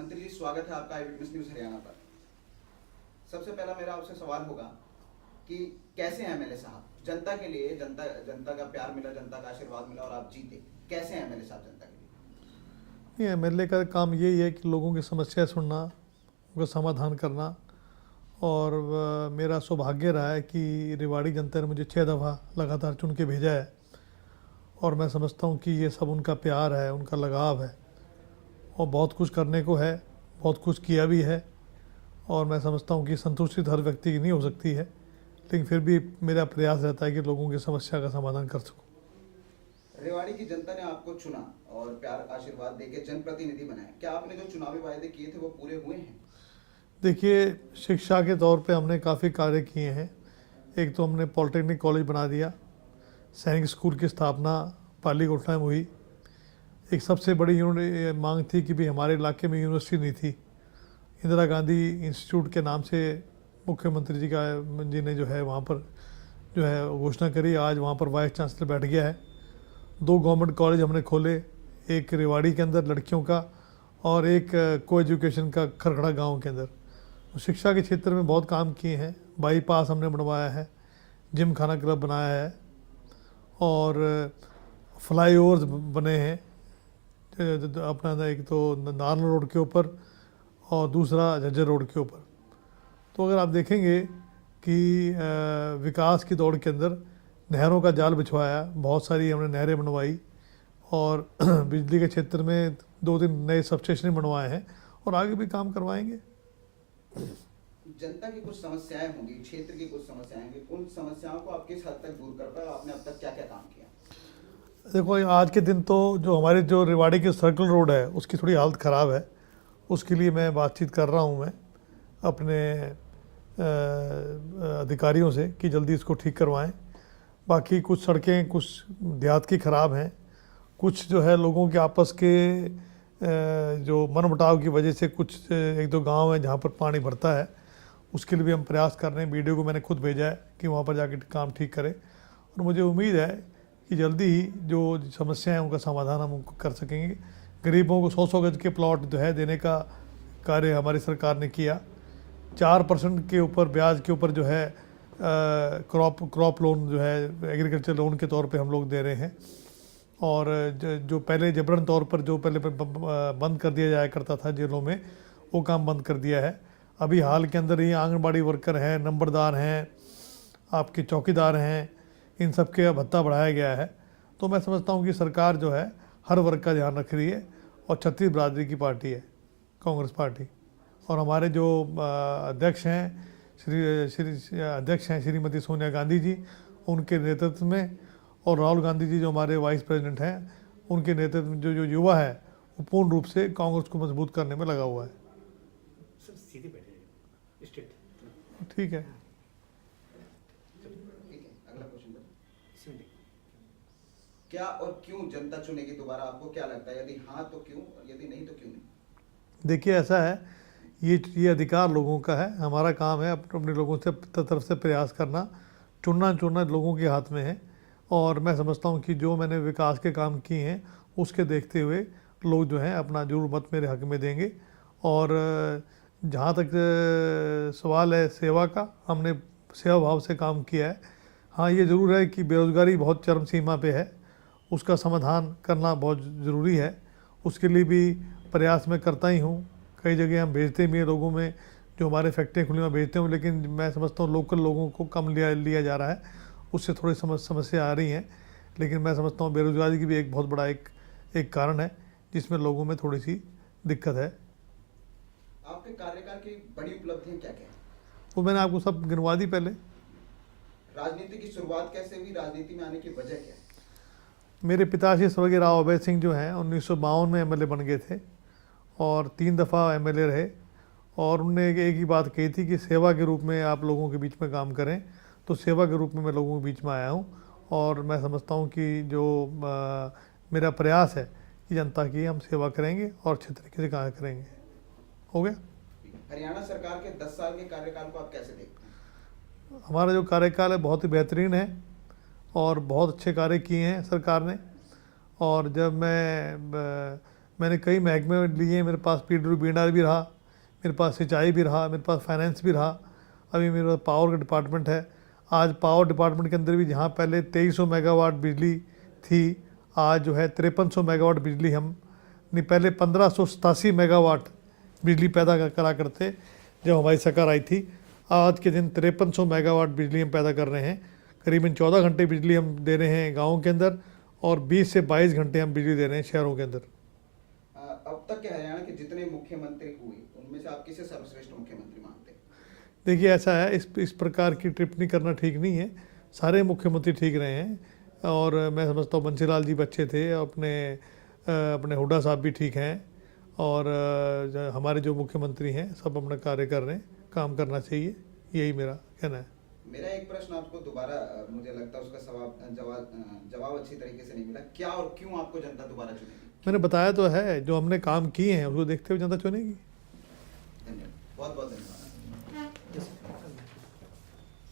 मंत्री जी, स्वागत है आपका आई विटनेस न्यूज हरियाणा पर। सबसे पहला मेरा आपसे सवाल होगा कि कैसे हैं एमएलए साहब, जनता के लिए, जनता का प्यार मिला, जनता का आशीर्वाद मिला और आप जीते, कैसे हैं एमएलए साहब जनता के लिए? ये एमएलए का काम यही है कि लोगों की समस्या सुनना, उनका समाधान करना। और मेरा सौभाग्य रहा है कि रेवाड़ी जनता ने मुझे 6 दफ़ा लगातार चुन के भेजा है और मैं समझता हूँ कि ये सब उनका प्यार है, उनका लगाव है और बहुत कुछ करने को है, बहुत कुछ किया भी है। और मैं समझता हूँ कि संतुष्टि हर व्यक्ति की नहीं हो सकती है, लेकिन फिर भी मेरा प्रयास रहता है कि लोगों की समस्या का समाधान कर सकूँ। रेवाड़ी की जनता ने आपको चुना और प्यार आशीर्वाद देके जनप्रतिनिधि बनाया, क्या आपने जो चुनावी वायदे किए थे वो पूरे हुए हैं? देखिए, शिक्षा के तौर पे हमने काफ़ी कार्य किए हैं। एक तो हमने पॉलिटेक्निक कॉलेज बना दिया, सैनिक स्कूल की स्थापना पाली कोटला में हुई। एक सबसे बड़ी मांग थी कि भी हमारे इलाके में यूनिवर्सिटी नहीं थी। इंदिरा गांधी इंस्टीट्यूट के नाम से मुख्यमंत्री जी ने जो है वहाँ पर जो है घोषणा करी। आज वहाँ पर वाइस चांसलर बैठ गया है। 2 गवर्नमेंट कॉलेज हमने खोले, एक रेवाड़ी के अंदर लड़कियों का और एक को एजुकेशन का खरखड़ा गांव के अंदर। तो शिक्षा के क्षेत्र में बहुत काम किए हैं। बाईपास हमने बनवाया है, जिम खाना क्लब बनाया है और फ्लाईओवर्स बने हैं। अपना एक तो नारनौल रोड के ऊपर और दूसरा झज्जर रोड के ऊपर। तो अगर आप देखेंगे कि विकास की दौड़ के अंदर नहरों का जाल बिछवाया, बहुत सारी हमने नहरें बनवाई और बिजली के क्षेत्र में 2-3 नए सब स्टेशन बनवाए हैं और आगे भी काम करवाएंगे। जनता की कुछ समस्याएं होंगी, क्षेत्र की कुछ समस्याएं होंगी, उन समस्याओं को आप किस हद तक दूर कर पाए? आपने अब तक क्या क्या काम किया? देखो, आज के दिन तो जो हमारे जो रेवाड़ी की सर्कल रोड है उसकी थोड़ी हालत ख़राब है। उसके लिए मैं बातचीत कर रहा हूँ मैं अपने अधिकारियों से कि जल्दी इसको ठीक करवाएं। बाकी कुछ सड़कें कुछ देहात की ख़राब हैं, कुछ जो है लोगों के आपस के जो मनमुटाव की वजह से कुछ 1-2 गांव हैं जहां पर पानी भरता है। उसके लिए भी हम प्रयास कर रहे हैं। वीडियो को मैंने खुद भेजा है कि वहां पर जाके काम ठीक करें और मुझे उम्मीद है कि जल्दी ही जो समस्या है उनका समाधान हम कर सकेंगे। गरीबों को 100-100 गज के प्लॉट जो है देने का कार्य हमारी सरकार ने किया। 4% के ऊपर ब्याज के ऊपर जो है क्रॉप लोन जो है एग्रीकल्चर लोन के तौर पे हम लोग दे रहे हैं। और जो पहले जबरन तौर पर जो पहले बंद कर दिया जाया करता था जेलों में, वो काम बंद कर दिया है। अभी हाल के अंदर ही आंगनबाड़ी वर्कर हैं, नंबरदार हैं, आपके चौकीदार हैं, इन सब के भत्ता बढ़ाया गया है। तो मैं समझता हूँ कि सरकार जो है हर वर्ग का ध्यान रख रही है और छत्तीस बिरादरी की पार्टी है कांग्रेस पार्टी। और हमारे जो अध्यक्ष हैं श्रीमती सोनिया गांधी जी, उनके नेतृत्व में, और राहुल गांधी जी जो हमारे वाइस प्रेसिडेंट हैं, उनके नेतृत्व में जो युवा है वो पूर्ण रूप से कांग्रेस को मजबूत करने में लगा हुआ है। सर सीधे बैठे स्ट्रेट। ठीक है। अगला क्वेश्चन। क्या और क्यों जनता चुनेगी दोबारा? आपको क्या लगता है? यदि हाँ तो क्यों, और यदि नहीं तो क्यों नहीं? देखिए, ऐसा है, ये अधिकार लोगों का है। हमारा काम है अपने लोगों से तरफ से प्रयास करना। चुनना लोगों के हाथ में है। और मैं समझता हूँ कि जो मैंने विकास के काम किए हैं उसके देखते हुए लोग जो हैं अपना जरूर मत मेरे हक में देंगे। और जहाँ तक सवाल है सेवा का, हमने सेवा भाव से काम किया है। हाँ, ये ज़रूर है कि बेरोज़गारी बहुत चरम सीमा पे है, उसका समाधान करना बहुत ज़रूरी है। उसके लिए भी प्रयास मैं करता ही हूँ। कई जगह हम भेजते भी हैं लोगों में, जो हमारे फैक्ट्री खुली में भेजते हैं, लेकिन मैं समझता हूँ लोकल लोगों को कम लिया जा रहा है, उससे थोड़ी समस्या आ रही हैं। लेकिन मैं समझता हूँ बेरोज़गारी की भी एक बहुत बड़ा एक कारण है जिसमें लोगों में थोड़ी सी दिक्कत है। आपके कार्यकाल की बड़ी उपलब्धियां क्या क्या हैं? वो मैंने आपको सब गिनवा दी पहले। राजनीति की शुरुआत कैसे हुई? राजनीति में आने की वजह क्या है? मेरे पिताश्री स्वर्गीय राव अभय सिंह जो हैं 1952 में एमएलए बन गए थे और 3 दफ़ा एमएलए रहे। और उनने एक ही बात कही थी कि सेवा के रूप में आप लोगों के बीच में काम करें। तो सेवा के रूप में मैं लोगों के बीच में आया हूँ और मैं समझता हूँ कि जो मेरा प्रयास है कि जनता की हम सेवा करेंगे और अच्छे तरीके से काम करेंगे। हो गया। हरियाणा सरकार के 10 साल के कार्यकाल को आप कैसे देखते हैं? हमारा जो कार्यकाल है बहुत ही बेहतरीन है और बहुत अच्छे कार्य किए हैं सरकार ने। और जब मैं मैंने कई महकमे लिए, मेरे पास PWBNR भी रहा, मेरे पास सिंचाई भी रहा, मेरे पास फाइनेंस भी रहा, अभी मेरे पास पावर का डिपार्टमेंट है। आज पावर डिपार्टमेंट के अंदर भी जहाँ पहले 2300 मेगावाट बिजली थी, आज जो है 5300 मेगावाट बिजली हम नहीं, पहले 1587 मेगावाट बिजली पैदा करा करते जब हमारी सरकार आई थी। आज के दिन 5300 मेगावाट बिजली हम पैदा कर रहे हैं। करीबन 14 घंटे बिजली हम दे रहे हैं गाँव के अंदर और 20 से 22 घंटे हम बिजली दे रहे हैं शहरों के अंदर। अब तक के हरियाणा के जितने मुख्यमंत्री हुए उनमें से आप किसे सर्वश्रेष्ठ मुख्यमंत्री मानते हैं? देखिए ऐसा है, इस प्रकार की टिप्पणी करना ठीक नहीं है। सारे मुख्यमंत्री ठीक रहे हैं और मैं समझता हूँ बंसीलाल जी भी अच्छे थे, अपने हुड्डा साहब भी ठीक हैं और हमारे जो मुख्यमंत्री हैं सब अपना कार्य कर रहे हैं, काम करना चाहिए, यही मेरा कहना है। मेरा एक प्रश्न आपको दोबारा, मुझे लगता है उसका जवाब अच्छी तरीके से नहीं मिला। क्या और क्यों आपको जनता दोबारा चुनेगी? मैंने बताया तो है, जो हमने काम किए हैं उसको देखते हुए जनता चुनेगी। धन्यवाद, बहुत बहुत धन्यवाद।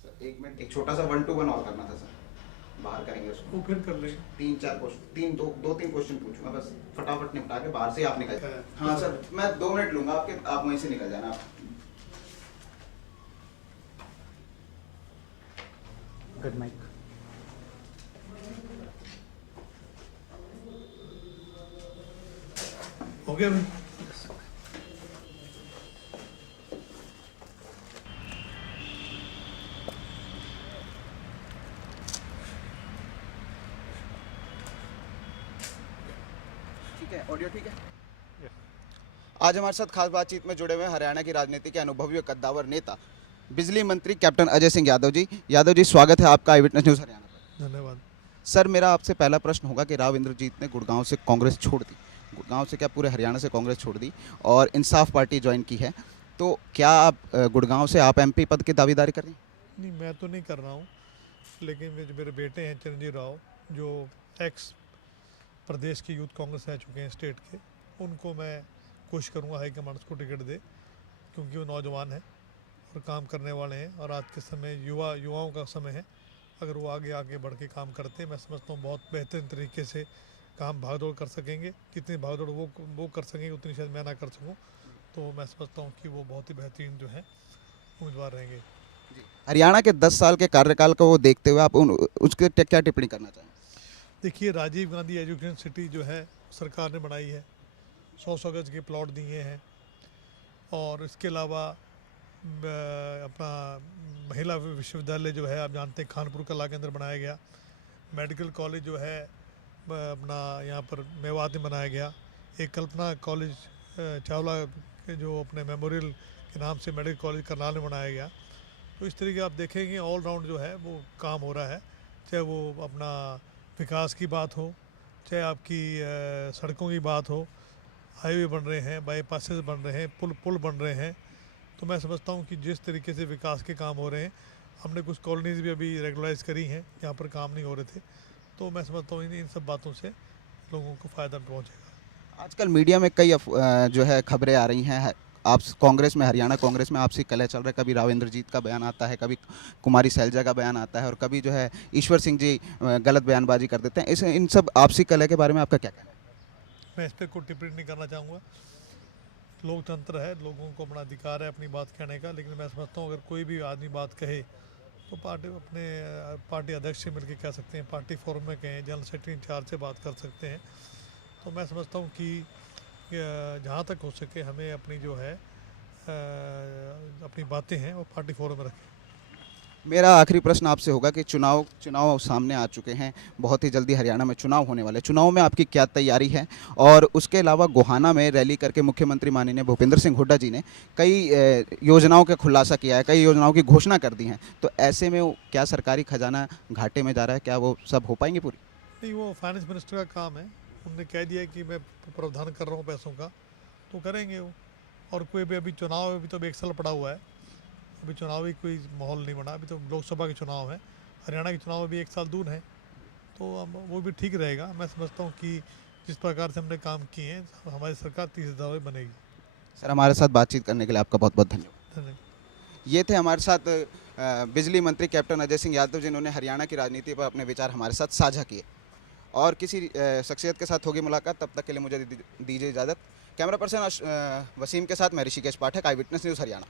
सर, एक मिनट, एक छोटा सा 1 to 1 और करना था सर, बाहर करेंगे उसको। वो फिर कर लेंगे। 3-4 क्वेश्चन, 2-3 क्वेश्चन पूछूंगा, बस फटाफट निपटा के बाहर से आप निकल जाए। हाँ सर, मैं 2 मिनट लूंगा आपके, आप वहीं से निकल जाना। Good mic. हो गया भाई? ठीक है, ऑडियो ठीक है। आज हमारे साथ खास बातचीत में जुड़े हुए हैं हरियाणा की राजनीति के अनुभवी और कद्दावर नेता बिजली मंत्री कैप्टन अजय सिंह यादव जी। यादव जी, स्वागत है आपका आई विटनेस न्यूज़ हरियाणा पर। धन्यवाद। सर, मेरा आपसे पहला प्रश्न होगा कि राव इंद्रजीत ने गुड़गांव से कांग्रेस छोड़ दी, गुड़गांव से क्या पूरे हरियाणा से कांग्रेस छोड़ दी और इंसाफ पार्टी ज्वाइन की है, तो क्या आप गुड़गांव से आप MP पद की दावेदारी कर रहे हैं? नहीं, मैं तो नहीं कर रहा हूँ, लेकिन मेरे बेटे हैं चिरंजीव राव, जो एक्स प्रदेश की यूथ कांग्रेस रह चुके हैं स्टेट के, उनको मैं कोशिश करूँगा हाईकमांड उसको टिकट दे, क्योंकि वो नौजवान है और काम करने वाले हैं और आज के समय युवाओं का समय है। अगर वो आगे बढ़ के काम करते हैं, मैं समझता हूँ बहुत बेहतरीन तरीके से काम भागदौड़ कर सकेंगे। जितनी भागदौड़ वो कर सकेंगे उतनी शायद मैं ना कर सकूँ, तो मैं समझता हूँ कि वो बहुत ही बेहतरीन जो है उम्मीदवार रहेंगे। हरियाणा के 10 साल के कार्यकाल को देखते हुए आप उसके क्या टिप्पणी करना चाहेंगे? देखिए, राजीव गांधी एजुकेशन सिटी जो है सरकार ने बनाई है, 100 गज के प्लॉट दिए हैं और इसके अलावा अपना महिला विश्वविद्यालय जो है आप जानते हैं खानपुर कला के अंदर बनाया गया, मेडिकल कॉलेज जो है अपना यहाँ पर मेवात में बनाया गया, एक कल्पना कॉलेज चावला के जो अपने मेमोरियल के नाम से मेडिकल कॉलेज करनाल में बनाया गया। तो इस तरीके आप देखेंगे ऑल राउंड जो है वो काम हो रहा है, चाहे वो अपना विकास की बात हो, चाहे आपकी सड़कों की बात हो, हाईवे बन रहे हैं, बाईपासेस बन रहे हैं, पुल बन रहे हैं। तो मैं समझता हूँ कि जिस तरीके से विकास के काम हो रहे हैं, हमने कुछ कॉलोनीज़ भी अभी रेगुलराइज करी हैं जहाँ पर काम नहीं हो रहे थे, तो मैं समझता हूँ इन सब बातों से लोगों को फ़ायदा पहुँचेगा। आजकल मीडिया में कई जो है खबरें आ रही हैं, आप कांग्रेस में, हरियाणा कांग्रेस में आपसी कलह चल रहा है, कभी राव इंद्रजीत का बयान आता है, कभी कुमारी शैलजा का बयान आता है और कभी जो है ईश्वर सिंह जी गलत बयानबाजी कर देते हैं। इन सब आपसी कलह के बारे में आपका क्या कहना है? मैं इस पर कोई टिप्पणी नहीं करना चाहूँगा। लोकतंत्र है, लोगों को अपना अधिकार है अपनी बात कहने का, लेकिन मैं समझता हूँ अगर कोई भी आदमी बात कहे तो पार्टी अध्यक्ष से मिलकर कह सकते हैं, पार्टी फोरम में कहें, जनरल सेक्रेटरी इंचार्ज से बात कर सकते हैं। तो मैं समझता हूँ कि जहाँ तक हो सके हमें अपनी जो है अपनी बातें हैं वो पार्टी फोरम में रखें। मेरा आखिरी प्रश्न आपसे होगा कि चुनाव सामने आ चुके हैं, बहुत ही जल्दी हरियाणा में चुनाव होने वाले, चुनाव में आपकी क्या तैयारी है? और उसके अलावा गोहाना में रैली करके मुख्यमंत्री माननीय भूपेंद्र सिंह हुड्डा जी ने कई योजनाओं का खुलासा किया है, कई योजनाओं की घोषणा कर दी हैं, तो ऐसे में क्या सरकारी खजाना घाटे में जा रहा है? क्या वो सब हो पाएंगी पूरी? नहीं, वो फाइनेंस मिनिस्टर का काम है, उन्होंने कह दिया कि मैं प्रावधान कर रहा हूँ पैसों का, तो करेंगे वो। और कोई भी अभी चुनाव अभी तो 1 साल पड़ा हुआ है, अभी चुनावी कोई माहौल नहीं बना, अभी तो लोकसभा के चुनाव है, हरियाणा के चुनाव अभी 1 साल दूर है, तो अब वो भी ठीक रहेगा। मैं समझता हूँ कि जिस प्रकार से हमने काम किए हैं हमारी सरकार 30 दावे बनेगी। सर, हमारे साथ बातचीत करने के लिए आपका बहुत बहुत धन्यवाद। धन्यवाद। ये थे हमारे साथ बिजली मंत्री कैप्टन अजय सिंह यादव, जिन्होंने हरियाणा की राजनीति पर अपने विचार हमारे साथ साझा किए। और किसी शख्सियत के साथ होगी मुलाकात। तब तक के लिए मुझे दीजिए इजाज़त। कैमरा पर्सन वसीम के साथ मैं ऋषिकेश पाठक, आई विटनेस न्यूज़ हरियाणा।